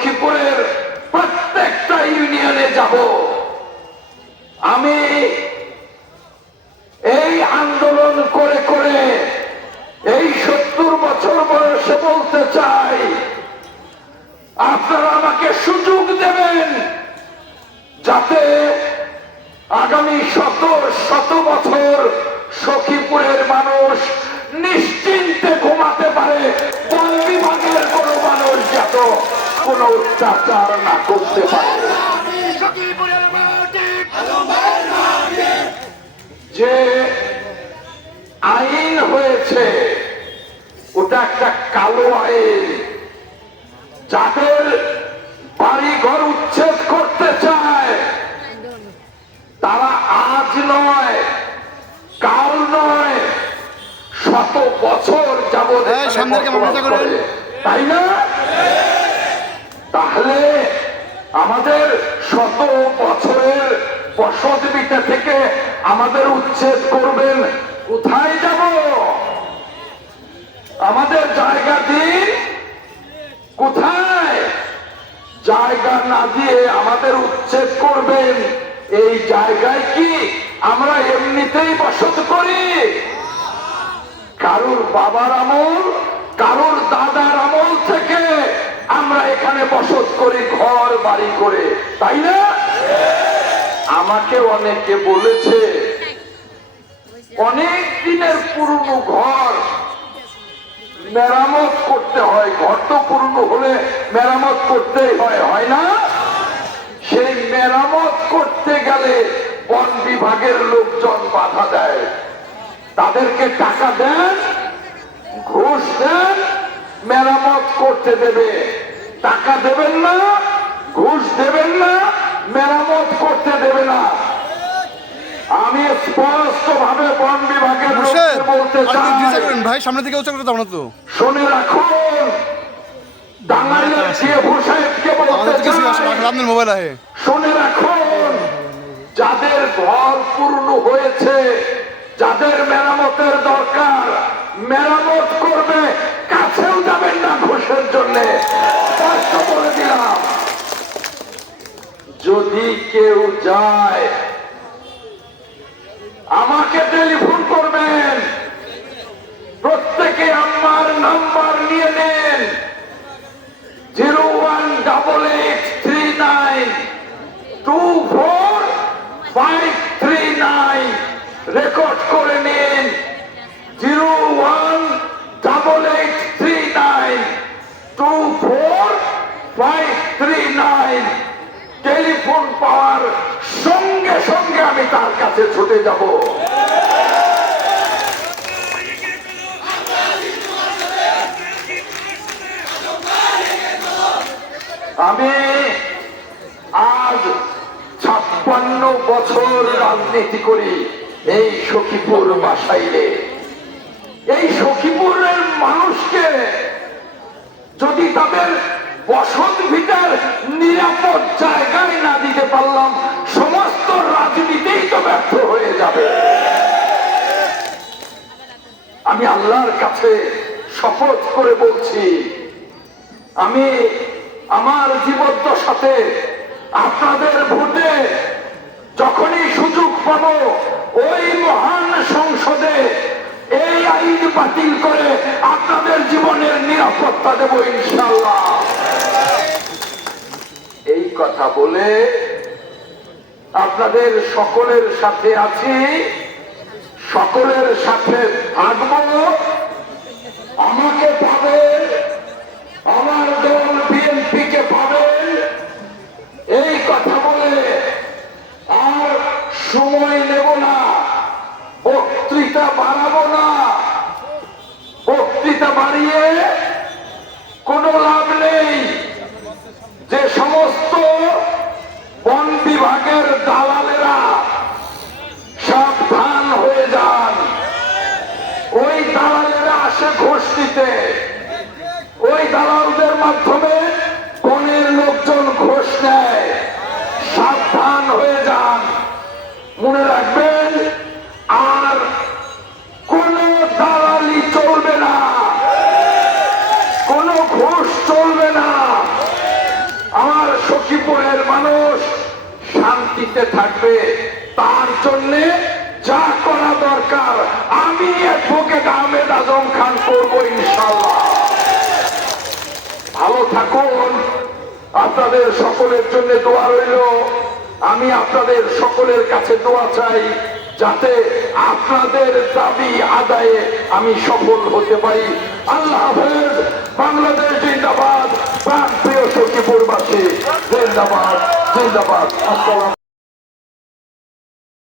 সখীপুরের প্রত্যেকটা ইউনিয়নে যাব। আমি এই আন্দোলন করে করে এই 70 বছর বয়সে বলতে চাই, আপনারা আমাকে সুযোগ দেবেন যাতে আগামী শত শত বছর সখীপুরের মানুষ নিশ্চিন্তে ঘুমাতে পারে। বন বিভাগের কোন মানুষ যত কোন অত্যাচার না করতে পারে। যে আইন হয়েছে ওটা একটা কালো আইন। যাদের বাড়ি ঘর উচ্ছেদ করতে চায় তারা আজ নয়, কাল নয়, শত বছর যাবৎ তাই না? তাহলে আমাদের শত বছরের বসত ভিটা থেকে আমাদের উচ্ছেদ করবেন, কোথায় যাব? আমাদের জায়গা দিন, কোথায়? জায়গা না দিয়ে আমাদের উচ্ছেদ করবেন, এই জায়গায় কি আমরা এমনিতেই বসত করি? কারুর বাবার আমল, কারুর দাদার আমল থেকে আমরা এখানে বসত করি, ঘর বাড়ি করে, তাই না? আমাকে অনেকে বলেছে অনেক দিনের পুরনো ঘর মেরামত করতে হয়। ঘর তো পুরনো হলে মেরামত করতেই হয়, হয় না? সেই মেরামত করতে গেলে বন বিভাগের লোকজন বাধা দেয়। তাদেরকে টাকা দেন, ঘুষ দেন, মেরামত করতে দেবে। টাকা দেবেন না, ঘুষ দেবেন না, মেরামত করতে দেবে না। আমি স্পষ্ট ভাবে বন বিভাগের লোকদের বলতে চাই, ভাই সামনে থেকে উচ্চ করে দাও না তো। শুনে রাখুন, টাঙ্গাইলের জিএফও সাহেবকে বলতে চাই, মোবাইল আছে, শুনে রাখুন, যাদের ঘর পূর্ণ হয়েছে, যাদের মেরামতের দরকার, মেরামত করবে, কাছেও যাবেন না ঘুষের জন্য। স্পষ্ট বলে দিলাম, যদি কেউ যায় আমাকে টেলিফোন করবেন। প্রত্যেকে আমার নাম্বার নিয়ে নেন, 0188392459 রেকর্ড করে নিন। 0188392459 টেলিফোন পাওয়ার সঙ্গে সঙ্গে আমি তার কাছে ছুটে যাব। আমি আজ 56 বছর রাজনীতি করি এই সখীপুর বাসাইলে। এই সখীপুরের মানুষকে যদি তাদের বসত ভিটার নিরাপদ জায়গায় না দিতে পারলাম, সমস্ত রাজনীতিই তো ব্যর্থ হয়ে যাবে। আমি আল্লাহর কাছে শপথ করে বলছি, আমি আমার জীবদ্দশাতে আপনাদের ভোটে যখনই সুযোগ পাব, ওই মহান সংসদে এই আইন বাতিল করে আপনাদের জীবনের নিরাপত্তা দেব ইনশাআল্লাহ। এই কথা বলে আপনাদের সকলের সাথে আছি, সকলের সাথে থাকবো। আমাকে পাবেন, আমার দল বিএনপিকে পাবেন, এই কথা বলে আর সময় নেব না, বক্তৃতা বাড়াবো না। বক্তৃতা বাড়িয়ে কোনো লাভ নেই। যে সমস্ত বন বিভাগের দালালেরা সাবধান হয়ে যান। ওই দালালেরা আসে ঘুষ দিতে, ওই দালালদের মাধ্যমে বনের লোকজন ঘুষ নেয়। সাবধান হয়ে যান। মনে রাখবেন, আর কোন দালালি চলবে না, কোন ঘুষ চলবে না। শান্তিতে থাকবে, তার জন্য যা করা দরকার আমি অ্যাডভোকেট আহমেদ আজম খান করবো ইনশাআল্লাহ। ভালো থাকুন, আপনাদের সকলের জন্য দোয়া রইল। আমি আপনাদের সকলের কাছে দোয়া চাই যাতে আপনাদের দাবি আদায়ে আমি সফল হতে পারি। আল্লাহ হাফেজ। বাংলাদেশ জিন্দাবাদ। প্রাণ প্রিয় সখীপুরবাসী জিন্দাবাদ, জিন্দাবাদ। আসসালাম।